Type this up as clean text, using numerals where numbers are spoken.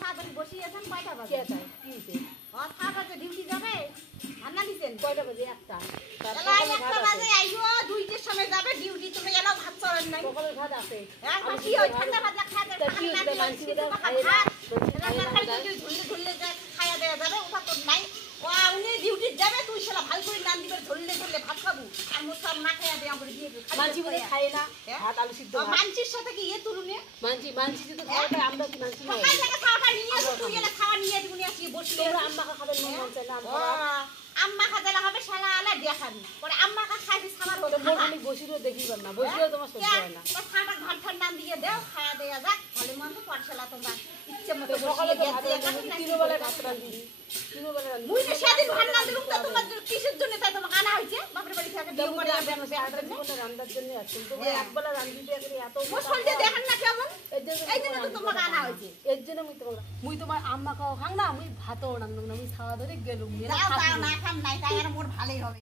সারাদিন বসিয়ে আছেন কয়টা বাজে? কে তাই কি হইছে? ও সারাদিন ডিউটি যাবে? রান্না দিছেন? কয়টা বাজে? একটা। তার এলাই সকালে ভাত একটা আছে। বাজে আইও, 2টার সময় যাবে ডিউটি, তুমি এলাও ভাত চড়েন নাই। সকালের ভাত আছে। হ্যাঁ, কি ওই ঠান্ডা ভাত খাইতে তা কি হইছে? মানসি বোধ হয় খায় না। রান্না খাইতে ঝুললে ঝুললে যা খাইয়া দেয়া যাবে, ওটা তো নাই। ও উনি ডিউটি যাবে, তুই শালা ভালো করে নাম দিবে, ঝুললে ঝুললে ভাত খাবো। আর মোসাম না খাইয়া দেয়া করে দিয়ে মানসি বোধ হয় খায় না। ভাত আলু সিদ্ধ ভাত। মানসির সাথে কি ইয়ে তুলুনে? মানসি যদি খাওয়া পায় আমরা কি মানসি খাই? সকাল থেকে খাওয়াটা নিয়ে আসো, তুই এনে খাওয়া নিয়ে দিবি, নিয়ে আসিয়ে বসলি। তোমরা আম্মাকে খাবেন মন চায় না ও, আম্মা খাজেলা হবে শালা আলা দেখাবি। পরে আম্মা কা খাইবি সামার হলো মোর খালি বসিরও দেখিবার না। বসিরও তোমার সহ্য হয় না। তো খাটা ঘন্টার নাম দিয়ে দাও, খাওয়া দেয়া যাক। ভালো মন্দ পরশালা তোমরা ইচ্ছে মতো সকালে বসিয়ে তো ভাত গেছে। রান্ধি, তিনবেলা ভাত রান্ধি। তিনবেলা রান্ধি। মুই তো সেদিন ভাত না দিলুম, তো তোমার কিসের জন্য তাই তোমাকে আনা হয়েছে? বাপের বাড়ি থেকে বিয়ে করে আনবে না সারাটা জীবনে রান্নার জন্য আসছেন। তোমরা একবেলা রান্ধি দিয়ে করে এত মুসলতে দেখেন না কেমন? এই জন্য তো তোমাকে আনা হয়েছে। এর জন্য মুই তোমার আম্মা খাও খাং না, মুই ভাতও রান্ধব না, মুই খাওয়া ধরে গেলুম। যাও যাও, না খাম নাই, তাই আর মোর ভালোই হবে।